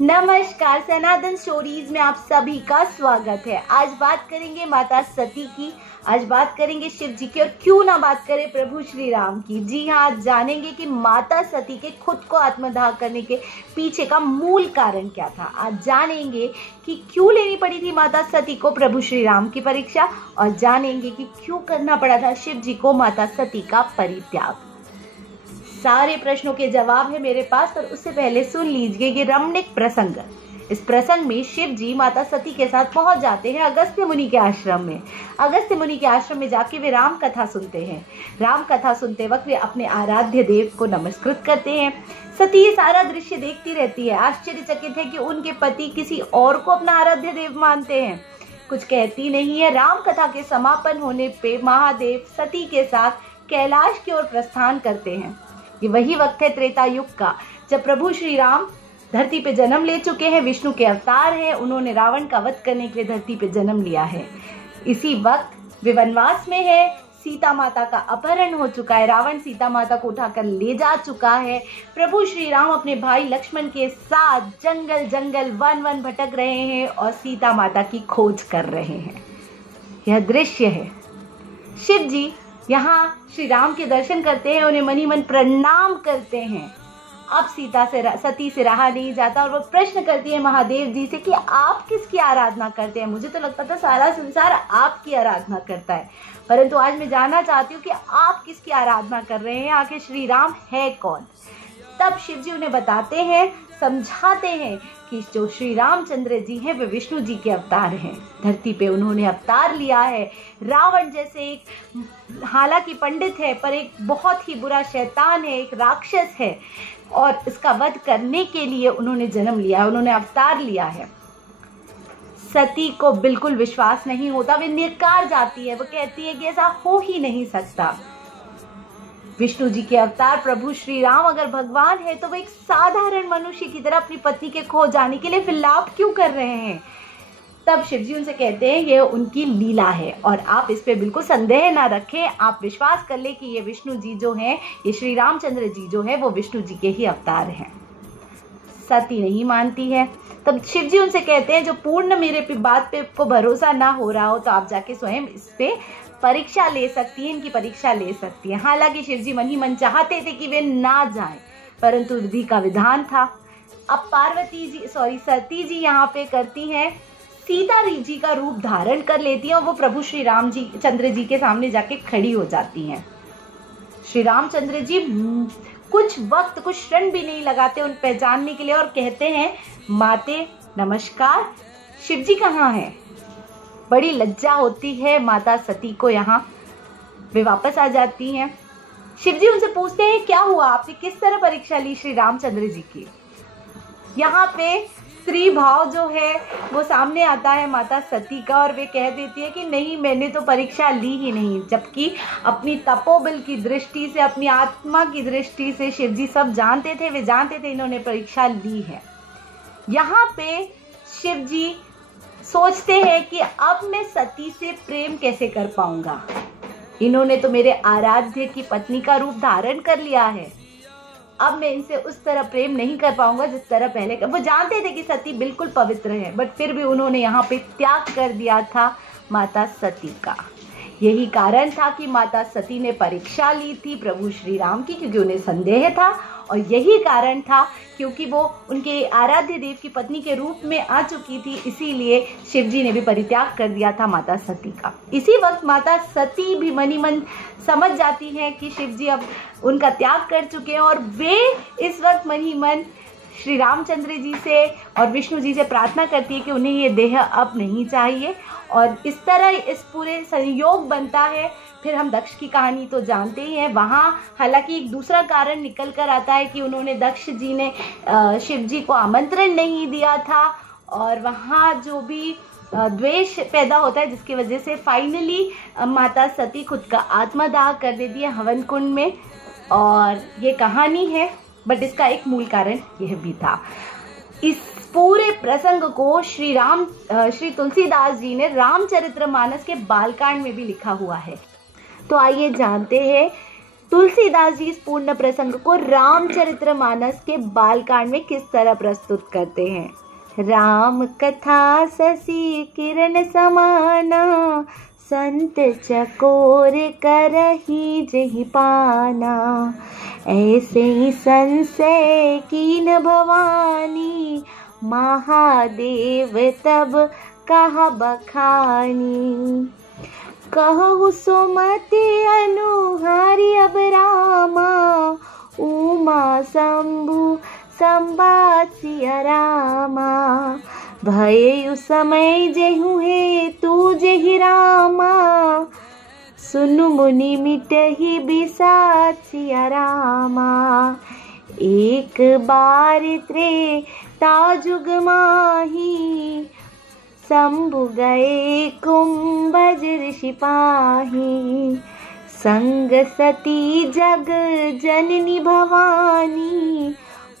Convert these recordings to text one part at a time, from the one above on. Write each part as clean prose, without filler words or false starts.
नमस्कार, सनातन स्टोरीज में आप सभी का स्वागत है। आज बात करेंगे माता सती की, आज बात करेंगे शिव जी की, और क्यों ना बात करें प्रभु श्री राम की। जी हाँ, आज जानेंगे कि माता सती के खुद को आत्मदाह करने के पीछे का मूल कारण क्या था। आज जानेंगे कि क्यों लेनी पड़ी थी माता सती को प्रभु श्री राम की परीक्षा, और जानेंगे कि क्यों करना पड़ा था शिव जी को माता सती का परित्याग। सारे प्रश्नों के जवाब है मेरे पास, पर उससे पहले सुन लीजिए ये रमणीक प्रसंग। इस प्रसंग में शिव जी माता सती के साथ पहुंच जाते हैं अगस्त्य मुनि के आश्रम में। अगस्त्य मुनि के आश्रम में जाके वे राम कथा सुनते हैं। राम कथा सुनते वक्त वे अपने आराध्य देव को नमस्कृत करते हैं। सती ये सारा दृश्य देखती रहती है, आश्चर्यचकित है कि उनके पति किसी और को अपना आराध्य देव मानते हैं। कुछ कहती नहीं है। राम कथा के समापन होने पे महादेव सती के साथ कैलाश की ओर प्रस्थान करते हैं। ये वही वक्त है त्रेता युग का, जब प्रभु श्री राम धरती पे जन्म ले चुके हैं, विष्णु के अवतार हैं। उन्होंने रावण का वध करने के लिए धरती पे जन्म लिया है। इसी वक्त वे वनवास में है। सीता माता का अपहरण हो चुका है, रावण सीता माता को उठाकर ले जा चुका है। प्रभु श्री राम अपने भाई लक्ष्मण के साथ जंगल जंगल वन वन भटक रहे हैं और सीता माता की खोज कर रहे हैं। यह दृश्य है। शिव जी यहाँ श्री राम के दर्शन करते हैं, उन्हें मनी मन प्रणाम करते हैं। अब सती से रहा नहीं जाता और वो प्रश्न करती है महादेव जी से कि आप किसकी आराधना करते हैं। मुझे तो लगता था सारा संसार आपकी आराधना करता है, परंतु आज मैं जानना चाहती हूँ कि आप किसकी आराधना कर रहे हैं, आखिर श्री राम है कौन। तब शिव जी उन्हें बताते हैं, समझाते हैं कि जो श्री रामचंद्र जी हैं वे विष्णु जी के अवतार हैं। धरती पे उन्होंने अवतार लिया है। रावण जैसे एक हालांकि पंडित है, पर एक बहुत ही बुरा शैतान है, एक राक्षस है, और इसका वध करने के लिए उन्होंने जन्म लिया है, उन्होंने अवतार लिया है। सती को बिल्कुल विश्वास नहीं होता, वे निकार जाती है। वो कहती है कि ऐसा हो ही नहीं सकता। विष्णु जी के अवतार प्रभु श्री राम अगर भगवान है तो वो एक साधारण मनुष्य की तरह अपनी पत्नी के खो जाने के लिए विलाप क्यों कर रहे हैं। तब शिव जी उनसे कहते हैं ये उनकी लीला है और आप इस पे बिल्कुल संदेह ना रखें। आप विश्वास कर ले कि ये विष्णु जी जो हैं, ये श्री रामचंद्र जी जो है वो विष्णु जी के ही अवतार हैं। सती नहीं मानती है। तब शिव जी उनसे कहते हैं जो पूर्ण मेरे बात पे को भरोसा ना हो रहा हो तो आप जाके स्वयं इस पे परीक्षा ले सकती है, इनकी परीक्षा ले सकती है। हालांकि शिव जी मन ही मन चाहते थे कि वे ना जाएं, परंतु विधि का विधान था। अब सती जी यहाँ पे करती हैं, सीता जी का रूप धारण कर लेती हैं और वो प्रभु श्री रामचंद्र जी के सामने जाके खड़ी हो जाती हैं। श्री रामचंद्र जी कुछ वक्त, कुछ क्षण भी नहीं लगाते उन पहचानने के लिए और कहते हैं माते नमस्कार, शिव जी कहाँ हैं। बड़ी लज्जा होती है माता सती को। यहाँ वे वापस आ जाती हैं। शिव जी उनसे पूछते हैं क्या हुआ, आपने किस तरह परीक्षा ली श्री रामचंद्र जी की। यहाँ पे स्त्री भाव जो है वो सामने आता है माता सती का, और वे कह देती है कि नहीं, मैंने तो परीक्षा ली ही नहीं। जबकि अपनी तपोबल की दृष्टि से, अपनी आत्मा की दृष्टि से शिव जी सब जानते थे, वे जानते थे इन्होंने परीक्षा ली है। यहाँ पे शिव जी सोचते हैं कि अब मैं सती से प्रेम कैसे कर पाऊंगा। इन्होंने तो मेरे आराध्य की पत्नी का रूप धारण कर लिया है। अब मैं इनसे उस तरह प्रेम नहीं कर पाऊंगा जिस तरह पहले कर। वो जानते थे कि सती बिल्कुल पवित्र है, बट फिर भी उन्होंने यहाँ पे त्याग कर दिया था माता सती का। यही कारण था कि माता सती ने परीक्षा ली थी प्रभु श्री राम की, क्योंकि उन्हें संदेह था, और यही कारण था क्योंकि वो उनके आराध्य देव की पत्नी के रूप में आ चुकी थी। इसीलिए शिव जी ने भी परित्याग कर दिया था माता सती का। इसी वक्त माता सती भी मनी मन समझ जाती हैं कि शिव जी अब उनका त्याग कर चुके हैं, और वे इस वक्त मन ही मन श्री रामचंद्र जी से और विष्णु जी से प्रार्थना करती है कि उन्हें ये देह अब नहीं चाहिए। और इस तरह इस पूरे संयोग बनता है। फिर हम दक्ष की कहानी तो जानते ही हैं। वहाँ हालांकि एक दूसरा कारण निकल कर आता है कि उन्होंने दक्ष जी ने शिव जी को आमंत्रण नहीं दिया था, और वहाँ जो भी द्वेष पैदा होता है जिसकी वजह से फाइनली माता सती खुद का आत्मदाह कर देती है हवन कुंड में। और ये कहानी है, बट इसका एक मूल कारण यह भी था। इस पूरे प्रसंग को श्री तुलसीदास जी ने रामचरितमानस के बालकांड में भी लिखा हुआ है। तो आइए जानते हैं तुलसीदास जी इस पूर्ण प्रसंग को रामचरितमानस के बालकांड में किस तरह प्रस्तुत करते हैं। राम कथा शशि किरण समाना, संत चकोर करही जहि पाना। ऐसे ही संशय कीन भवानी, महादेव तब कहा बखानी। कहु सुमति अनुहारी अब रामा, उमा शंभु संवाद सिया रामा। भयउ समय जेहु हे तू जेहि रामा, सुनु मुनि मिटहि बिसात सिया रामा। एक बार त्रेता जुग माही, शंभु गए कुंभज ऋषि पाही। संग सती जग जननी भवानी,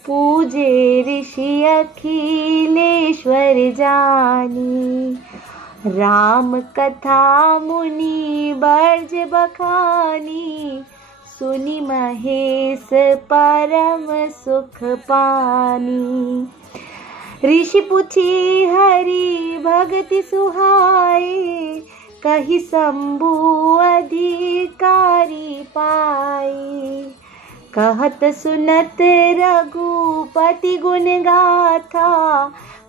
पूजे ऋषि अखिलेश्वर जानी। राम कथा मुनि बर्ज बखानी, सुनि महेश परम सुख पानी। ऋषि पूछी हरि भगति सुहाए, कही शंभु अधिकारी पाए। कहत सुनत रघुपति गुण गाथा,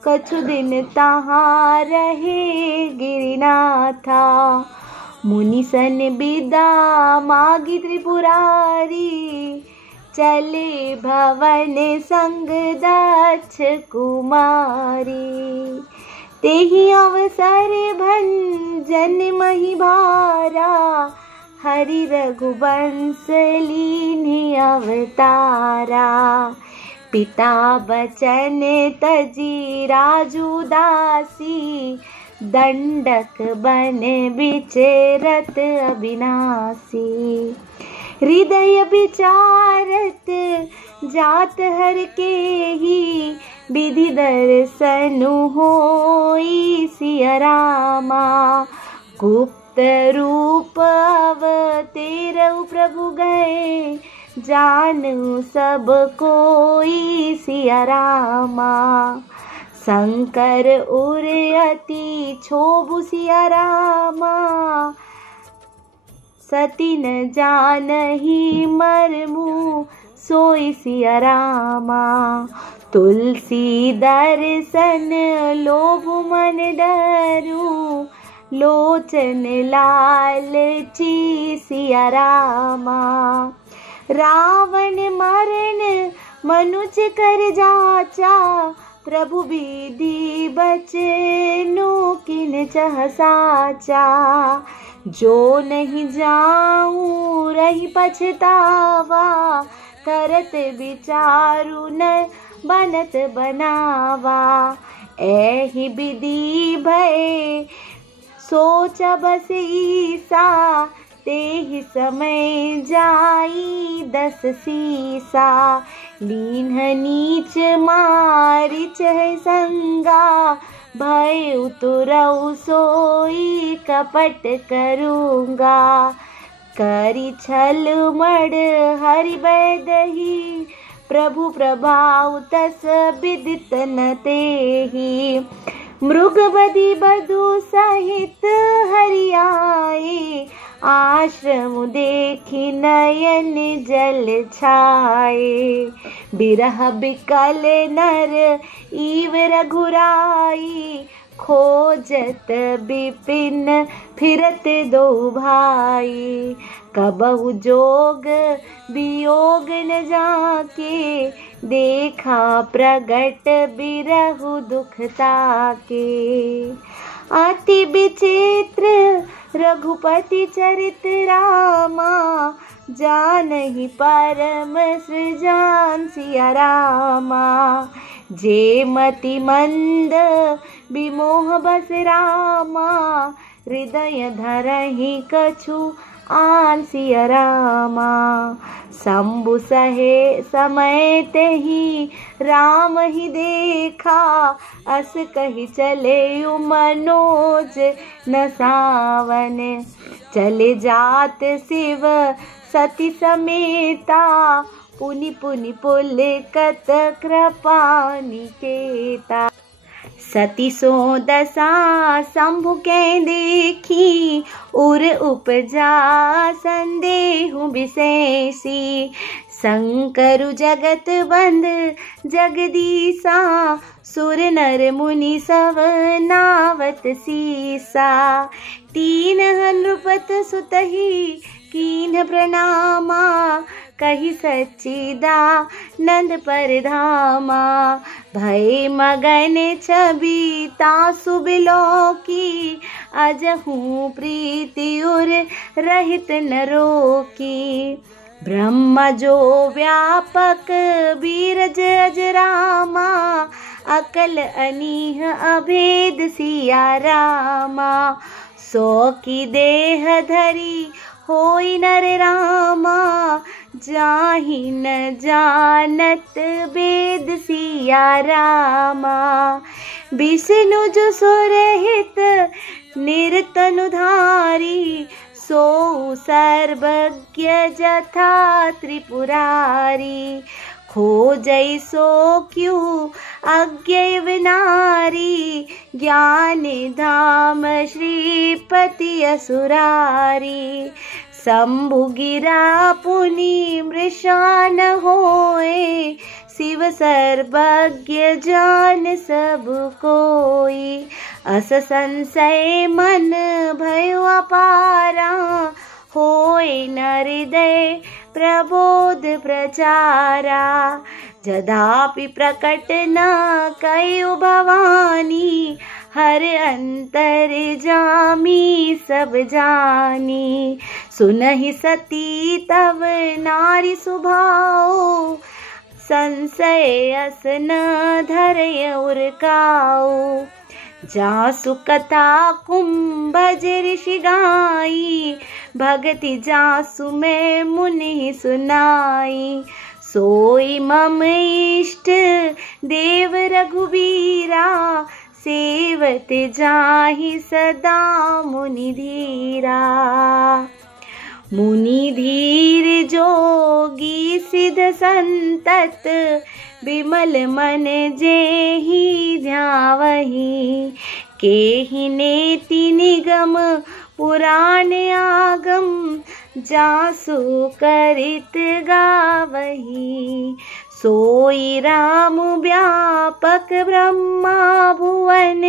कछु दिन तहाँ रहे गिरिनाथा। मुनि सन बिदा मागी त्रिपुरारी, चले भवन संग दक्ष कुमारी। तेहि अवसर भंजन मही भारा, हरि रघुवंश लीन्हि अवतारा। पिता बचन तजी राजू दासी, दंडक बन विचरत अविनाशी। हृदय विचारत जात हर के ही, विधि दर्शनु होई सिया रामा। गुप्त रूप अवतेरउ प्रभु गए, जानू सब कोई सिया रामा। शंकर उर अति क्षोभु सिया रामा, सती न जानही मरमु सोई सिया रामा। तुलसी दर्शन लोभु मन डरू, लोचन लालची सिया रामा। रावण मरण मनुज कर जाचा, प्रभु विधि बचनु किन चह साचा। जो नहीं जाऊं रही पछतावा, करत विचारु न बनत बनावा। एहि विधि भय सोच बस ईसा, तेहि समय जाई 10 सीसा। लीन्ह नीच मारिच है संगा, भय उतरऊ सोई कपट करूँगा। करी छल मड़ हरि बैदही, प्रभु प्रभाव तस विदित न तेहि। मृग बदि बधु सहित हरि आए, आश्रम देखी नयन जल छाए। बिरह बिकल नर ईव रघुराई, खोजत बिपिन फिरत दो भाई। कबहु जोग वियोग न जाके, देखा प्रगट बिरहु दुखता के। अति विचित्र रघुपति चरित रामा, जानहि परम सृजान सिया रामा। जे मति मंद विमोह बस रामा, हृदय धरहि कछु आन सिया रामा। शंभु सहे समय तेहि राम ही देखा, अस कही चले मनोज न सावन। चले जात शिव सती समेता पुनि पुनि पुलकत कृपा निकेता। सती सो दशा शंभु के देखी उर उपजा संदेहु विशेषी। शंकरु जगत बंद जगदीसा सुर नर मुनि सब नावत सीसा। तीन नृपत सुतहि कीन प्रणामा कही सच्चिदानंद परधामा। भय मगन छवि तासु बिलोकी अजहू प्रीति उर रहित नरो की। ब्रह्म जो व्यापक बीरज अजरामा अकल अनीह अभेद सिया रामा। सो की देह धरी होई नर रामा जाहि न जानत वेद सिया रामा। विष्णु जो सुरहित निरतनुधारी सो सर्वज्ञ जथा त्रिपुरारी। खोजै सो क्यों अज्ञ विनारी ज्ञान धाम श्रीपति असुरारी। शंभु गिरा पुनि मृषान होए शिव सर्वज्ञ जान सब कोई। अस संशय मन भयो अपारा होए न हृदय प्रबोध प्रचारा। जदापि प्रकट न कयो भवानी हर अंतर जामी सब जानी। सुनहि सती तव नारी सुभाओ संशय अस न धरय उरकाओ। जासु कथा कुंभज ऋषि गाई भगति जासु मैं मुनि सुनाई। सोई मम इष्ट देव रघुबीरा सेवत जाहि सदा मुनि धीरा। मुनि धीर जोगी सिद्ध संतत विमल मन जेहि ध्यावहि। केहि नेति निगम पुराण आगम जासु करित गावहि। सोई राम व्यापक ब्रह्मा भुवन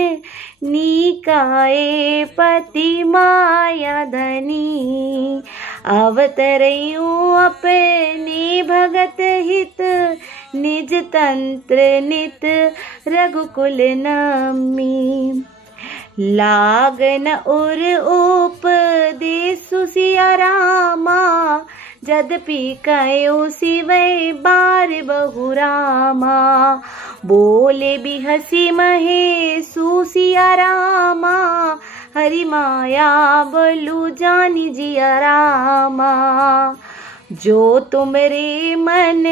निकाये पति माया धनी। अवतरयु अपने भगत हित निज तंत्र नित रघुकुल नमी। लागन उर उपदेसु सिया रामा जदपि कयो शिवै बार बहु रामा। बोले बिहसी महेशु सिया रामा हरि माया बोलू जानी जिया रामा। जो तुमरे मन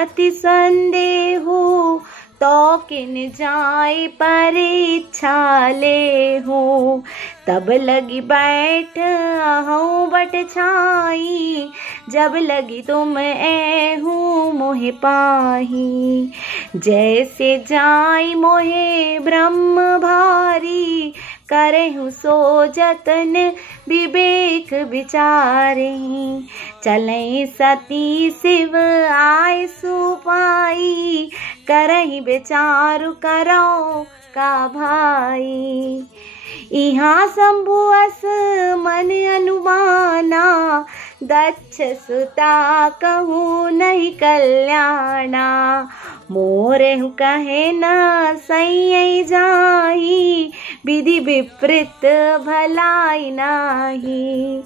अति संदेहु तो किन जाय परीक्षा ले हूँ। तब लगी बैठ हूँ बट छाई जब लगी तुम ऐहूँ मोहे पाही। जैसे जाय मोहे ब्रह्म भारी करहु सो जतन विवेक विचारे। चलै सती शिव आय सुपाई करहि विचारु करो का भाई। इहाँ शंभु अस मन अनुमाना दक्ष सुता कहूँ नहीं कल्याणा। मोरेहु कहे न सही जाही विधि विपरीत भलाई नाही।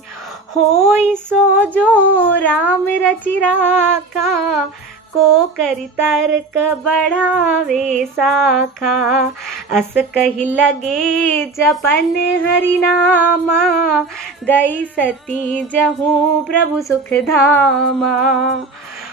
होई सो जो राम रचि राखा को करि तर्क बढ़ावे साखा। अस कही लगे जपन हरि नामा गई सती जहूँ प्रभु सुख धामा।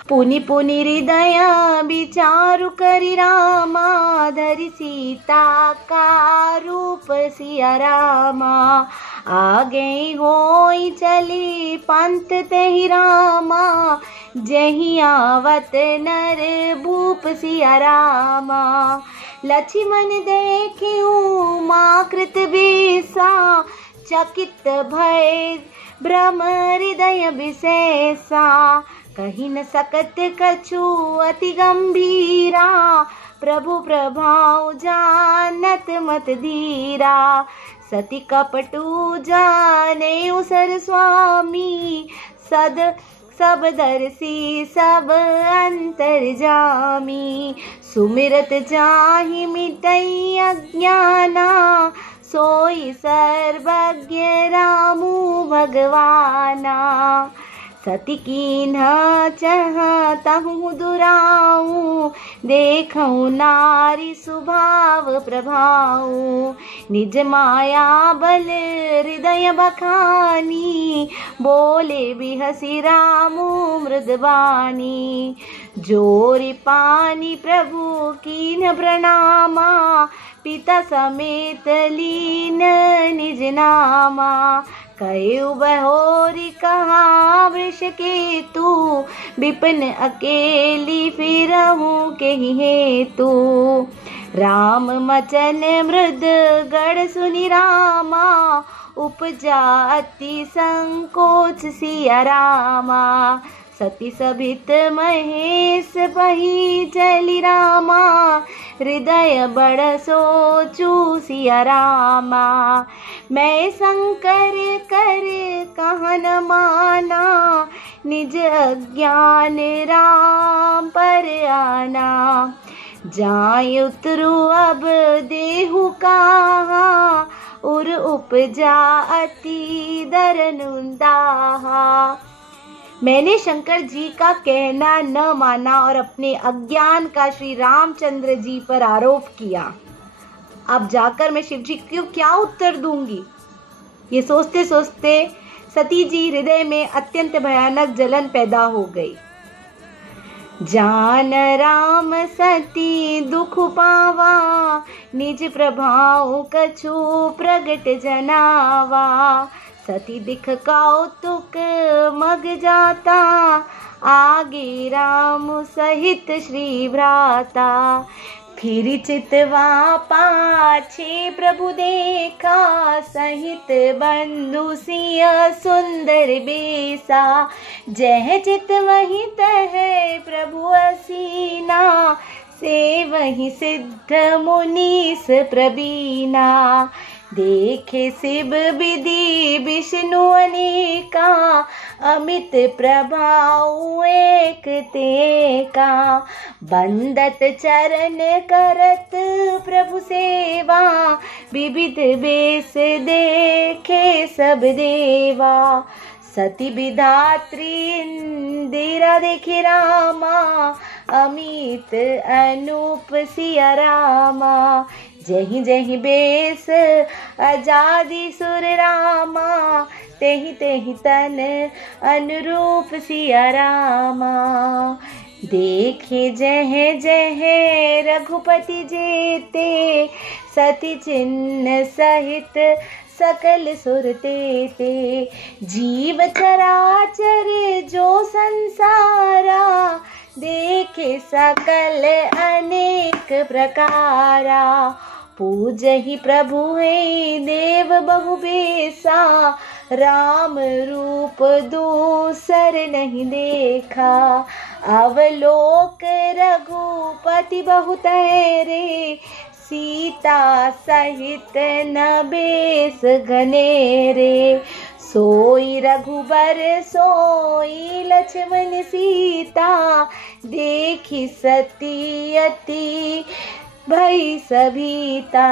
पुनि पुनि हृदय विचारु करि रामा धरि सीता का रूप सिया रामा। आगे होई चली पंथ तेहि रामा, जही आवत नर भूप सिया रामा। लक्ष्मण देखियो माँ कृत बेसा, चकित भय भ्रम हृदय विशेषा। कही न सकत कछु अति गंभीरा, प्रभु प्रभाव जानत मत धीरा। सती कपटु जाने उसर स्वामी, सब दर्शी सब अंतर जामी। सुमिरत जाहि मिटई अज्ञाना, सोई सर्वज्ञ रामु भगवाना। सती कीन्हा चाहतहु दुराऊ, देखऊँ नारी स्वभाव प्रभाऊ। निज माया बल हृदय बखानी, बोले बिहसी रामु मृदबानी। जोरि पानी प्रभु कीन्ह प्रणामा, पिता समेत लीन निज नामा। कयु बहोरी कहा वृष केतु, विपिन अकेली फिरहूँ केहि हेतु। राम मचन मृद गढ़ सुनि रामा, उपजा अति संकोच सिया रामा। सती सभित महेश बही चली रामा, हृदय बड़ सोचू सिया रामा। मैं शंकर कर कहन माना, निज अज्ञान राम पर आना। जाय उतरू अब देहु कहा, उर उपजा अति दरनुंदाहा। मैंने शंकर जी का कहना न माना और अपने अज्ञान का श्री रामचंद्र जी पर आरोप किया। अब जाकर मैं शिव जी को क्या उत्तर दूंगी? ये सोचते सोचते सती जी हृदय में अत्यंत भयानक जलन पैदा हो गई। जान राम सती दुख पावा, निज प्रभाव कछु प्रगट जनावा। सती दिख कौतुक मग जाता, आगे राम सहित श्री भ्राता। फिर चितवा पाछे प्रभु देखा, सहित बंधु सिय सुंदर बेसा। जह चित वही तह प्रभु असीना, से वही सिद्ध मुनीस प्रवीणा। देखे शिव विधि विष्णु अनेका, अमित प्रभाव एक तेका। बंदत चरण करत प्रभु सेवा, विविध बेस देखे सब देवा। सती विधात्री इंदिरा देखि रामा, अमित अनूप सिया रामा। जही जही बेस आजादी सुर रामा, तेहि तेहि तन अनुरूप सिया रामा। देखे जह जह रघुपति जेते, सती चिन्ह सहित सकल सुर तेते। जीव चराचर जो संसारा, देखे सकल अनेक प्रकारा। पूजहि प्रभु है देव बहु बेसा, राम रूप दूसर नहीं देखा। अवलोक रघुपति बहुत रे, सीता सहित न बेस घनेरे। सोई रघुबर सोई लक्ष्मण सीता, देखी सती अति भई सभीता।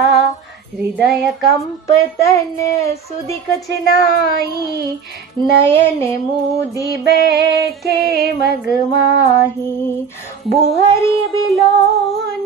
हृदय कंप तन सुधि कछ नाई, नयन मूदी बैठे मगमाही। बुहरी बिलोन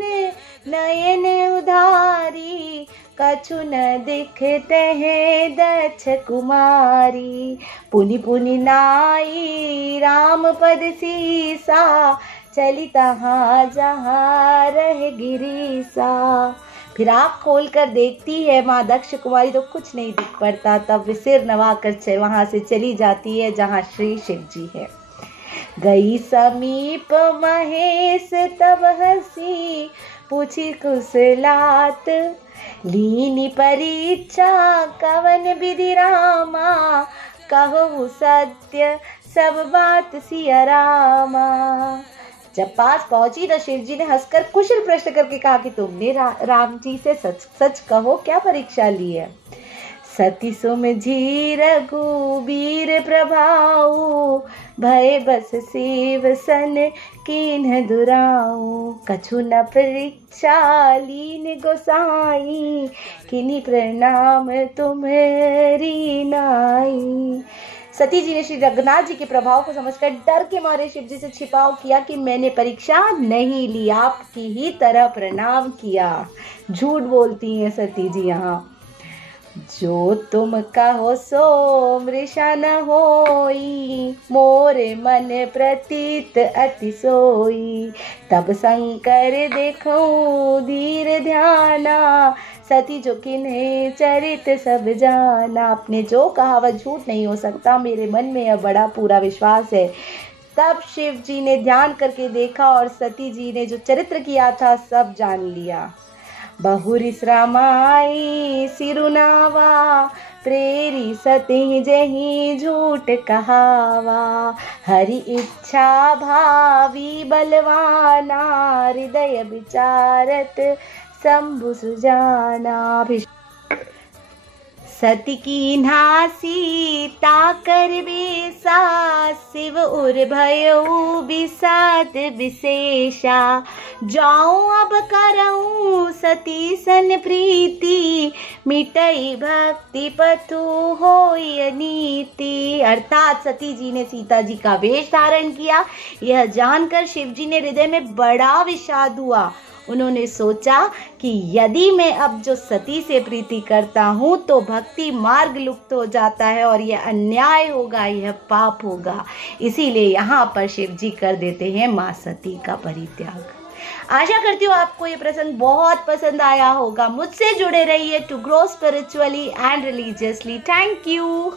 नयन उधारी, कछु न दिखते हैं दक्ष कुमारी। पुनि पुनि नाई राम पद सीसा, चली तहाँ जहाँ रह गिरीसा। फिर आँख खोल कर देखती है माँ दक्ष कुमारी तो कुछ नहीं दिख पड़ता। तब वे सिर नवाकर वहां से चली जाती है जहाँ श्री शिव जी है। गई समीप महेश तब हंसी पूछी कुशलात, लीनी परीक्षा कवन विधि रामा, कहो सत्य सब बात सिया रामा। जब पास पहुंची तो शिव जी ने हंसकर कुशल प्रश्न करके कहा कि तुमने राम जी से सच सच कहो क्या परीक्षा ली है। सती सुमझी रघुबीर प्रभाऊ, भय बस शिव सन कीन्ह दुराऊ, कछु न परीक्षा लीन गोसाई, किन्हीं प्रणाम तुम्हारी नाई। सती जी ने श्री रघुनाथ जी के प्रभाव को समझकर डर के मारे शिव जी से छिपाव किया कि मैंने परीक्षा नहीं ली, आपकी ही तरह प्रणाम किया। झूठ बोलती हैं सती जी यहाँ। जो तुम कहो सो मृषा न होई, मोरे मन प्रतीत अति सोई, तब शंकर देखो धीर ध्याना, सती जो किन्हें चरित सब जाना। आपने जो कहा वह झूठ नहीं हो सकता, मेरे मन में यह बड़ा पूरा विश्वास है। तब शिव जी ने ध्यान करके देखा और सती जी ने जो चरित्र किया था सब जान लिया। बहुरी श्रमाई सिरुनावा, प्रेरी सती जही झूठ कहावा, हरि इच्छा भावी बलवाना, हृदय विचारत शंभु सुजाना। सती की नासी ताकर बेसा, शिव उर भयो विषाद विशेषा, जाऊं अब करऊं सती सन प्रीति, मिटई भक्ति पतु होय नीति। अर्थात सती जी ने सीता जी का वेश धारण किया। यह जानकर शिव जी ने हृदय में बड़ा विषाद हुआ। उन्होंने सोचा कि यदि मैं अब जो सती से प्रीति करता हूँ तो भक्ति मार्ग लुप्त हो जाता है और यह अन्याय होगा, यह पाप होगा। इसीलिए यहाँ पर शिव जी कर देते हैं माँ सती का परित्याग। आशा करती हूँ आपको ये प्रसंग बहुत पसंद आया होगा। मुझसे जुड़े रहिए to grow spiritually and religiously. Thank you.